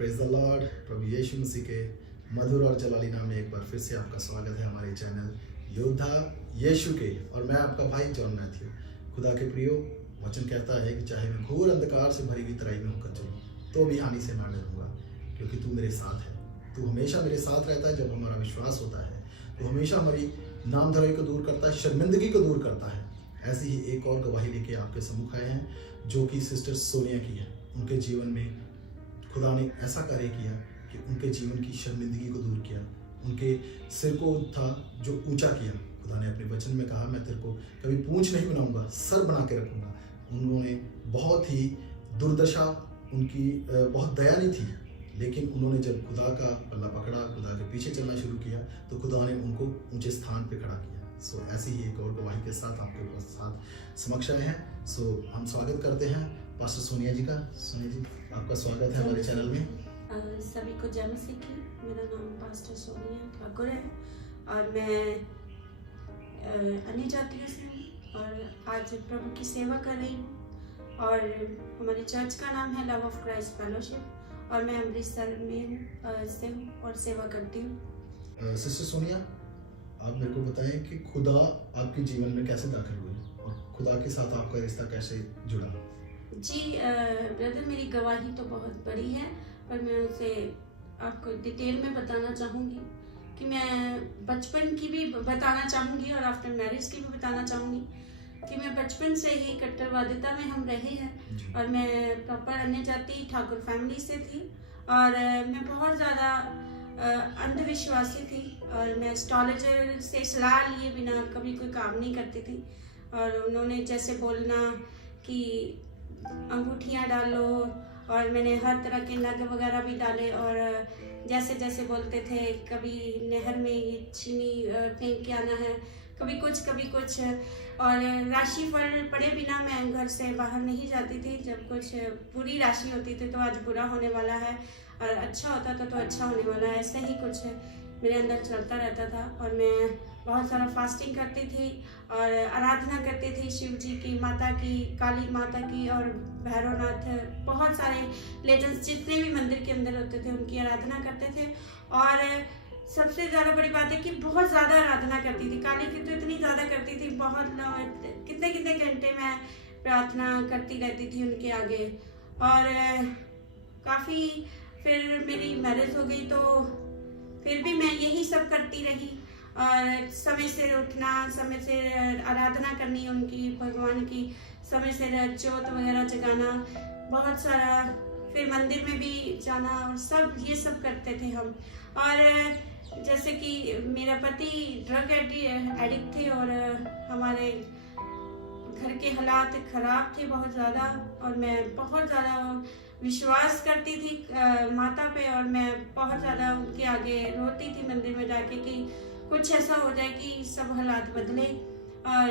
Praise the Lord. प्रभु यीशु मसीह के मधुर और जलाली नाम में एक बार फिर से आपका स्वागत है हमारे चैनल योद्धा यीशु के। और मैं आपका भाई जॉन मैथ्यू। खुदा के प्रियो, वचन कहता है कि चाहे मैं घोर अंधकार से भरी हुई तराई में होकर चलूं तो भी हानि से ना डरूंगा, क्योंकि तू मेरे साथ है। तू हमेशा मेरे साथ रहता है। जब हमारा विश्वास होता है तो हमेशा हमारी नामधराई को दूर करता है, शर्मिंदगी को दूर करता है। ऐसी ही एक और गवाही लेके आपके सम्मुख आए हैं, जो कि सिस्टर सोनिया की है। उनके जीवन में खुदा ने ऐसा कार्य किया कि उनके जीवन की शर्मिंदगी को दूर किया, उनके सिर को था जो ऊंचा किया। खुदा ने अपने वचन में कहा, मैं तेरे को कभी पूंछ नहीं बनाऊंगा, सर बना के रखूंगा। उन्होंने बहुत ही दुर्दशा, उनकी बहुत दया नहीं थी, लेकिन उन्होंने जब खुदा का पल्ला पकड़ा, खुदा के पीछे चलना शुरू किया, तो खुदा ने उनको ऊंचे स्थान पे खड़ा किया। सो ऐसी ही एक और गवाही के साथ आपके साथ समक्ष आए हैं। सो हम स्वागत करते हैं पास्टर सोनिया जी का। सोनिया जी, आपका स्वागत है हमारे चैनल में। सभी को जय मसीह की। मेरा नाम पास्टर सोनिया ठाकुर है और मैं अन्य जातियों से हूँ और आज प्रभु की सेवा कर रही हूँ। और हमारे चर्च का नाम है लव ऑफ क्राइस्ट फेलोशिप और मैं अमृतसर में से हूँ और सेवा करती हूँ। सिस्टर सोनिया, आप मेरे को बताएं कि खुदा आपके जीवन में कैसे दाखिल हुए और खुदा के साथ आपका रिश्ता कैसे जुड़ा? जी ब्रदर, मेरी गवाही तो बहुत बड़ी है, पर मैं उसे आपको डिटेल में बताना चाहूँगी कि मैं बचपन की भी बताना चाहूँगी और आफ्टर मैरिज की भी बताना चाहूँगी कि मैं बचपन से ही कट्टरवादिता में हम रहे हैं। और मैं प्रॉपर अन्य जाति ठाकुर फैमिली से थी और मैं बहुत ज़्यादा अंधविश्वासी थी और मैं एस्ट्रोलॉजर से सलाह लिए बिना कभी कोई काम नहीं करती थी। और उन्होंने जैसे बोलना कि अंगूठियाँ डालो, और मैंने हर तरह के नग वगैरह भी डाले और जैसे जैसे बोलते थे, कभी नहर में ये चीनी फेंक के आना है, कभी कुछ। और राशिफल पढ़े बिना मैं घर से बाहर नहीं जाती थी। जब कुछ बुरी राशि होती थी तो आज बुरा होने वाला है, और अच्छा होता था तो अच्छा होने वाला है, ऐसे ही कुछ मेरे अंदर चलता रहता था। और मैं बहुत सारा फास्टिंग करती थी और आराधना करती थी शिव जी की, माता की, काली माता की और भैरवनाथ, बहुत सारे लेजेंड्स जितने भी मंदिर के अंदर होते थे उनकी आराधना करते थे। और सबसे ज़्यादा बड़ी बात है कि बहुत ज़्यादा आराधना करती थी। काली की तो इतनी ज़्यादा करती थी, बहुत कितने घंटे मैं प्रार्थना करती रहती थी उनके आगे। और काफ़ी फिर मेरी मैरिज हो गई तो फिर भी मैं यही सब करती रही और समय से उठना, समय से आराधना करनी उनकी, भगवान की, समय से जोत वगैरह जगाना, बहुत सारा, फिर मंदिर में भी जाना और सब ये सब करते थे हम। और जैसे कि मेरा पति ड्रग एडिक्ट थे और हमारे घर के हालात खराब थे बहुत ज़्यादा, और मैं बहुत ज़्यादा विश्वास करती थी माता पे, और मैं बहुत ज़्यादा उनके आगे रोती थी मंदिर में जाके कि कुछ ऐसा हो जाए कि सब हालात बदले। और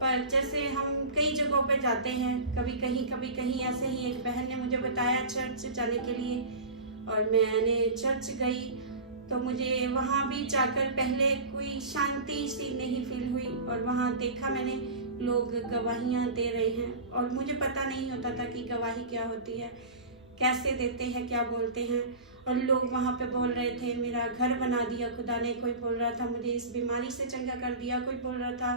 पर जैसे हम कई जगहों पे जाते हैं, कभी कहीं ऐसे ही एक बहन ने मुझे बताया चर्च जाने के लिए, और मैंने चर्च गई तो मुझे वहाँ भी जाकर पहले कोई शांति सी नहीं फील हुई। और वहाँ देखा मैंने लोग गवाहियाँ दे रहे हैं और मुझे पता नहीं होता था कि गवाही क्या होती है, कैसे देते हैं, क्या बोलते हैं। और लोग वहाँ पे बोल रहे थे मेरा घर बना दिया खुदा ने, कोई बोल रहा था मुझे इस बीमारी से चंगा कर दिया, कोई बोल रहा था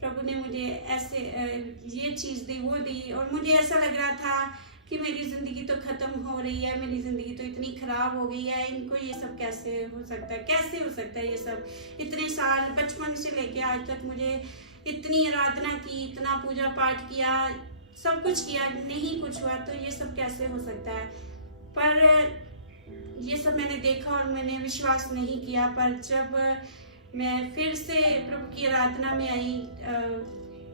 प्रभु ने मुझे ऐसे ये चीज़ दी, वो दी। और मुझे ऐसा लग रहा था कि मेरी ज़िंदगी तो ख़त्म हो रही है, मेरी ज़िंदगी तो इतनी ख़राब हो गई है, इनको ये सब कैसे हो सकता है, कैसे हो सकता है ये सब। इतने साल बचपन से लेके आज तक मुझे इतनी आराधना की, इतना पूजा पाठ किया, सब कुछ किया, नहीं कुछ हुआ, तो ये सब कैसे हो सकता है। पर ये सब मैंने देखा और मैंने विश्वास नहीं किया। पर जब मैं फिर से प्रभु की आराधना में आई,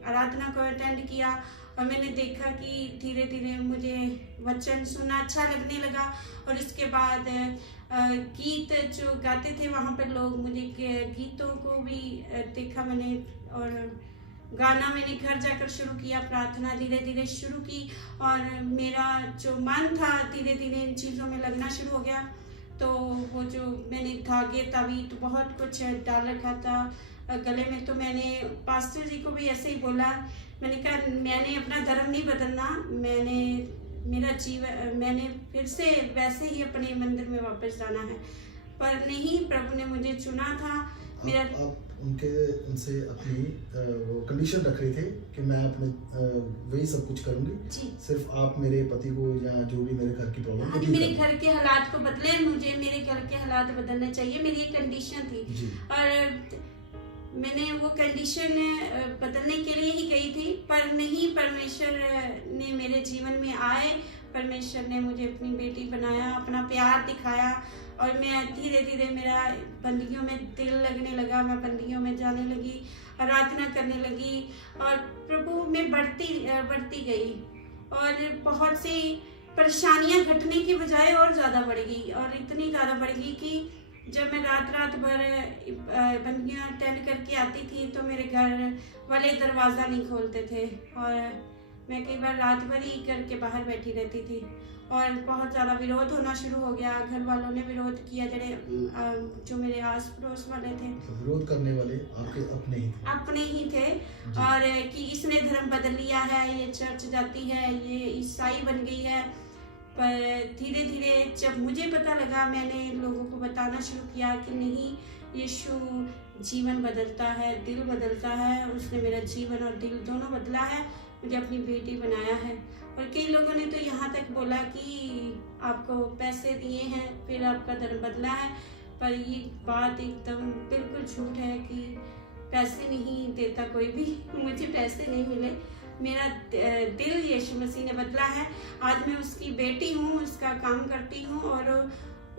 आराधना को अटेंड किया, और मैंने देखा कि धीरे धीरे मुझे वचन सुनना अच्छा लगने लगा। और इसके बाद गीत जो गाते थे वहाँ पर लोग, मुझे गीतों को भी देखा मैंने, और गाना मैंने घर जाकर शुरू किया, प्रार्थना धीरे धीरे शुरू की, और मेरा जो मन था धीरे धीरे इन चीज़ों में लगना शुरू हो गया। तो वो जो मैंने धागे तवीत बहुत कुछ डाल रखा था गले में, तो मैंने पास्टर जी को भी ऐसे ही बोला, मैंने कहा मैंने अपना धर्म नहीं बदलना, मैंने मेरा जीवन मैंने फिर से वैसे ही अपने मंदिर में वापस जाना है, पर नहीं, प्रभु ने मुझे चुना था। मेरा आप उनसे अपनी वो कंडीशन रख रहे थे कि मैं अपने वही सब कुछ करूंगी, जी सिर्फ आप मेरे पति को या जो भी मेरे घर की प्रॉब्लम हाँ, कि मेरे घर के हालात को बदले, मुझे मेरे घर के हालात बदलने चाहिए, मेरी ये कंडीशन थी। जी। और मैंने वो कंडीशन बदलने के लिए ही गई थी, पर नहीं, परमेश्वर ने मेरे जीवन में आए, परमेश्वर ने मुझे अपनी बेटी बनाया, अपना प्यार दिखाया, और मैं धीरे धीरे मेरा बंदियों में दिल लगने लगा, मैं बंदियों में जाने लगी, आराधना करने लगी, और प्रभु में बढ़ती गई, और बहुत सी परेशानियां घटने की बजाय और ज़्यादा बढ़ गई, और इतनी ज़्यादा बढ़ गई कि जब मैं रात भर बंदियां अटेंड करके आती थी तो मेरे घर वाले दरवाज़ा नहीं खोलते थे, और मैं कई बार रात भर ही करके बाहर बैठी रहती थी, और बहुत ज़्यादा विरोध होना शुरू हो गया। घर वालों ने विरोध किया, जो मेरे आस पड़ोस वाले थे, विरोध करने वाले आपके अपने ही थे, और कि इसने धर्म बदल लिया है, ये चर्च जाती है, ये ईसाई बन गई है। पर धीरे धीरे जब मुझे पता लगा, मैंने लोगों को बताना शुरू किया कि नहीं, यीशु जीवन बदलता है, दिल बदलता है, उसने मेरा जीवन और दिल दोनों बदला है, मुझे अपनी बेटी बनाया है। और कई लोगों ने तो यहाँ तक बोला कि आपको पैसे दिए हैं फिर आपका धर्म बदला है, पर ये बात एकदम बिल्कुल झूठ है कि पैसे नहीं देता कोई भी। मुझे पैसे नहीं मिले, मेरा दिल यीशु मसीह ने बदला है। आज मैं उसकी बेटी हूँ, उसका काम करती हूँ, और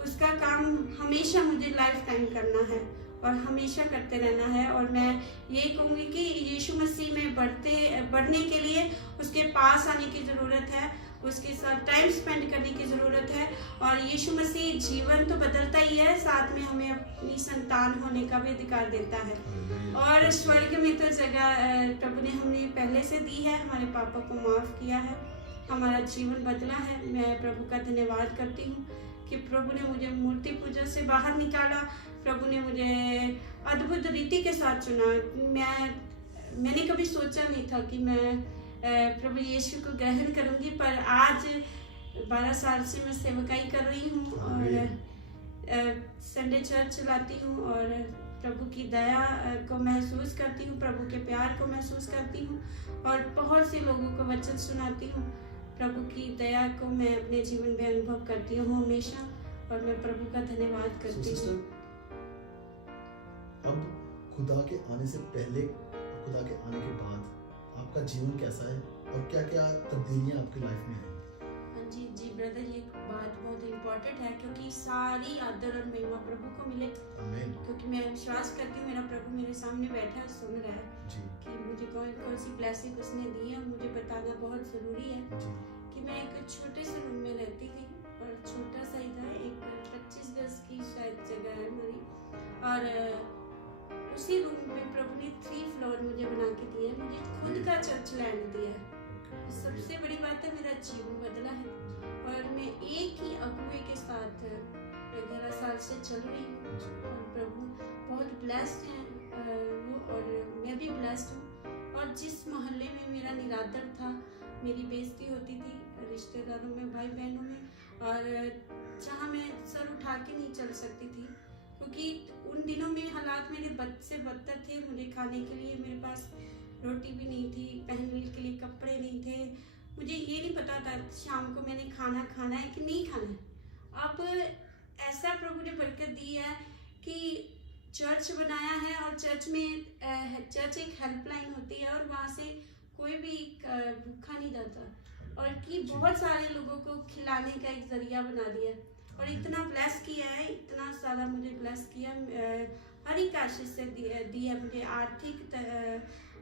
उसका काम हमेशा मुझे लाइफ टाइम करना है और हमेशा करते रहना है। और मैं ये कहूँगी कि यीशु मसीह में बढ़ने के लिए उसके पास आने की ज़रूरत है, उसके साथ टाइम स्पेंड करने की ज़रूरत है, और यीशु मसीह जीवन तो बदलता ही है, साथ में हमें अपनी संतान होने का भी अधिकार देता है। और स्वर्ग में तो जगह प्रभु ने हमें पहले से दी है, हमारे पापा को माफ़ किया है, हमारा जीवन बदला है। मैं प्रभु का धन्यवाद करती हूँ कि प्रभु ने मुझे मूर्ति पूजा से बाहर निकाला, प्रभु ने मुझे अद्भुत रीति के साथ चुना। मैंने कभी सोचा नहीं था कि मैं प्रभु यीशु को ग्रहण करूंगी, पर आज 12 साल से मैं सेवकाई कर रही हूँ, और संडे चर्च चलाती हूँ, और प्रभु की दया को महसूस करती हूँ, प्रभु के प्यार को महसूस करती हूँ, और बहुत से लोगों को वचन सुनाती हूँ। प्रभु की दया को मैं अपने जीवन में अनुभव करती हूँ हमेशा, और मैं प्रभु का धन्यवाद करती हूँ। अब खुदा के आने से पहले, खुदा के आने के बाद आपका जीवन कैसा है और क्या क्या तब्दीलियां आपकी लाइफ में हैं? जी ब्रदर, ये बात बहुत इम्पोर्टेंट है, क्योंकि सारी आदर और महिमा प्रभु को मिले। आमीन। क्योंकि मैं विश्वास करती हूँ मेरा प्रभु मेरे सामने बैठा है, सुन रहा है जी। कि मुझे कौन सी ब्लेसिंग उसने दी है। मुझे बताना बहुत ज़रूरी है जी। कि मैं एक छोटे से रूम में रहती थी, और छोटा सा ही था, एक 25 गज की शायद जगह है हमारी, और उसी रूम में प्रभु ने 3 फ्लोर मुझे बना के दिए, मुझे खुद का चर्च लैंड दिया है। सबसे बड़ी बात है, मेरा जीवन बदला है, और मैं एक ही अगुवे के साथ 11 साल से चल रही हूँ, और प्रभु बहुत ब्लेस्ड हैं वो, और मैं भी ब्लेस्ड हूँ। और जिस मोहल्ले में मेरा निरादर था, मेरी बेइज्जती होती थी रिश्तेदारों में, भाई बहनों में, और जहाँ मैं सर उठा के नहीं चल सकती थी, क्योंकि उन दिनों में हालात मेरे बद से बदतर थे। मुझे खाने के लिए मेरे पास रोटी भी नहीं थी, पहनने के लिए कपड़े नहीं थे, मुझे ये नहीं पता था शाम को मैंने खाना खाना है कि नहीं खाना है। अब ऐसा प्रभु ने बरकत दी है कि चर्च बनाया है, और चर्च में चर्च एक हेल्पलाइन होती है, और वहाँ से कोई भी भूखा नहीं जाता, और कि बहुत सारे लोगों को खिलाने का एक जरिया बना दिया, और इतना ब्लेस किया है, इतना ज़्यादा मुझे ब्लेस किया। हर एक आशीष से दी है मुझे।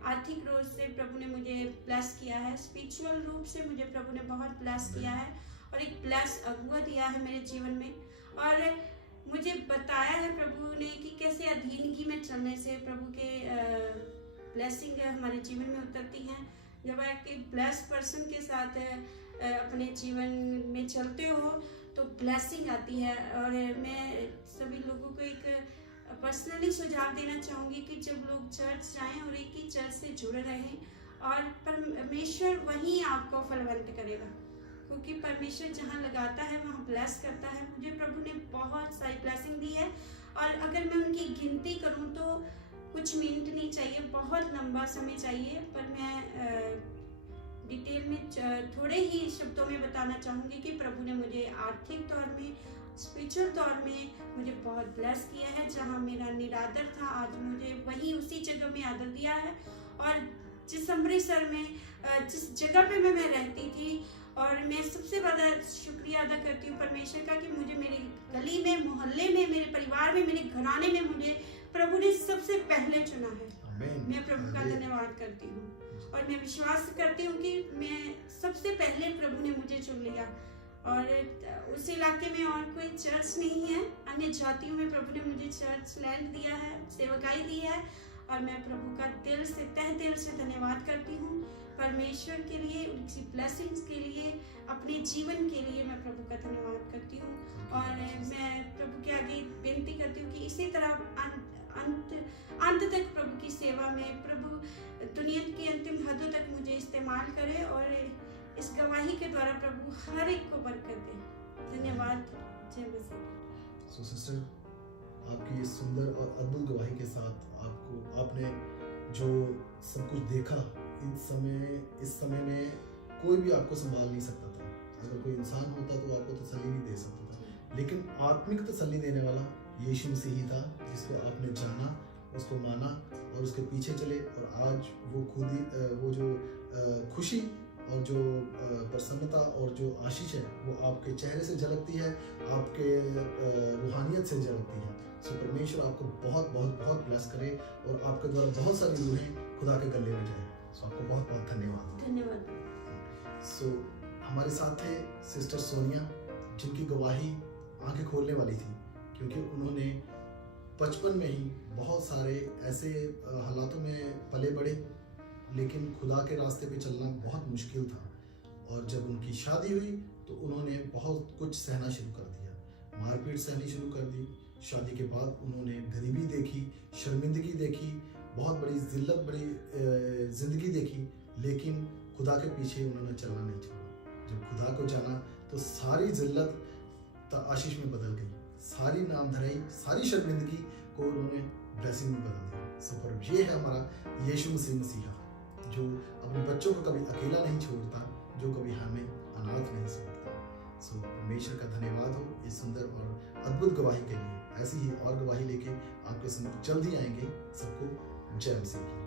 आर्थिक रूप से प्रभु ने मुझे ब्लेस किया है, स्पिरिचुअल रूप से मुझे प्रभु ने बहुत ब्लेस किया है, और एक ब्लेस अगुआ दिया है मेरे जीवन में। और मुझे बताया है प्रभु ने कि कैसे अधीनगी में चलने से प्रभु के ब्लेसिंग हमारे जीवन में उतरती हैं। जब आप एक ब्लेस्ड पर्सन के साथ अपने जीवन में चलते हो तो ब्लेसिंग आती है। और मैं सभी लोगों को एक पर्सनली सुझाव देना चाहूँगी कि जब लोग चर्च जाएं और एक ही चर्च से जुड़े रहें, और परमेश्वर वहीं आपको फलवंत करेगा, क्योंकि परमेश्वर जहाँ लगाता है वहाँ ब्लेस करता है। मुझे प्रभु ने बहुत सारी ब्लेसिंग दी है, और अगर मैं उनकी गिनती करूँ तो कुछ मिनट नहीं चाहिए, बहुत लंबा समय चाहिए। पर मैं डिटेल में थोड़े ही शब्दों में बताना चाहूँगी कि प्रभु ने मुझे आर्थिक तौर में, स्पिरिचुअल तौर में मुझे बहुत ब्लेस किया है। जहाँ मेरा निरादर था, आज मुझे वही उसी जगह में आदर दिया है। और जिस अमृतसर में जिस जगह पे मैं रहती थी, और मैं सबसे ज़्यादा शुक्रिया अदा करती हूँ परमेश्वर का कि मुझे मेरे गली में, मोहल्ले में, मेरे परिवार में, मेरे घराने में मुझे प्रभु ने सबसे पहले चुना है। मैं प्रभु का धन्यवाद करती हूँ, और मैं विश्वास करती हूँ कि मैं सबसे पहले प्रभु ने मुझे चुन लिया। और उस इलाके में और कोई चर्च नहीं है, अन्य जातियों में प्रभु ने मुझे चर्च लैंड दिया है, सेवकाई दी है, और मैं प्रभु का दिल से, तहे दिल से धन्यवाद करती हूँ परमेश्वर के लिए, उनकी ब्लेसिंग्स के लिए, अपने जीवन के लिए मैं प्रभु का धन्यवाद करती हूँ। और मैं प्रभु के आगे विनती करती हूँ कि इसी तरह अंत तक प्रभु की सेवा में प्रभु दुनिया की अंतिम हदों तक मुझे इस्तेमाल करे, और इस गवाही के द्वारा प्रभु हर एक को बरकत दे। धन्यवाद। जय मसीह। सो सिस्टर, आपकी इस सुंदर और अद्भुत गवाही के साथ आपने जो सब कुछ देखा, इस समय में कोई भी आपको संभाल नहीं सकता था। अगर कोई इंसान होता तो आपको तसल्ली नहीं दे सकता था, लेकिन आत्मिक तसल्ली देने वाला यीशु मसीह ही था, जिसको आपने जाना, उसको माना और उसके पीछे चले। और आज वो खुद ही वो जो खुशी और जो प्रसन्नता और जो आशीष है वो आपके चेहरे से झलकती है, आपके रूहानियत से झलकती है। सो परमेश्वर आपको बहुत बहुत बहुत ब्लेस करे, और आपके द्वारा बहुत सारी रूहें खुदा के गले में जाए। सो आपको बहुत बहुत धन्यवाद। धन्यवाद। सो हमारे साथ थे सिस्टर सोनिया, जिनकी गवाही आंखें खोलने वाली थी, क्योंकि उन्होंने बचपन में ही बहुत सारे ऐसे हालातों में पले बढ़े, लेकिन खुदा के रास्ते पे चलना बहुत मुश्किल था। और जब उनकी शादी हुई तो उन्होंने बहुत कुछ सहना शुरू कर दिया, मारपीट सहनी शुरू कर दी। शादी के बाद उन्होंने गरीबी देखी, शर्मिंदगी देखी, बहुत बड़ी जिल्लत, बड़ी ज़िंदगी देखी, लेकिन खुदा के पीछे उन्होंने चलना नहीं छोड़ा। जब खुदा को जाना तो सारी जिल्लत आशीष में बदल गई, सारी नामधराई, सारी शर्मिंदगी को उन्होंने ब्लेसिंग में बदल दिया। सो पर ये है हमारा यीशु मसीहा, जो अपने बच्चों को कभी अकेला नहीं छोड़ता, जो कभी हमें अनाथ नहीं छोड़ता। सो परमेश्वर का धन्यवाद हो इस सुंदर और अद्भुत गवाही के लिए। ऐसी ही और गवाही लेके आपके सामने जल्दी आएंगे। सबको जय मसीह।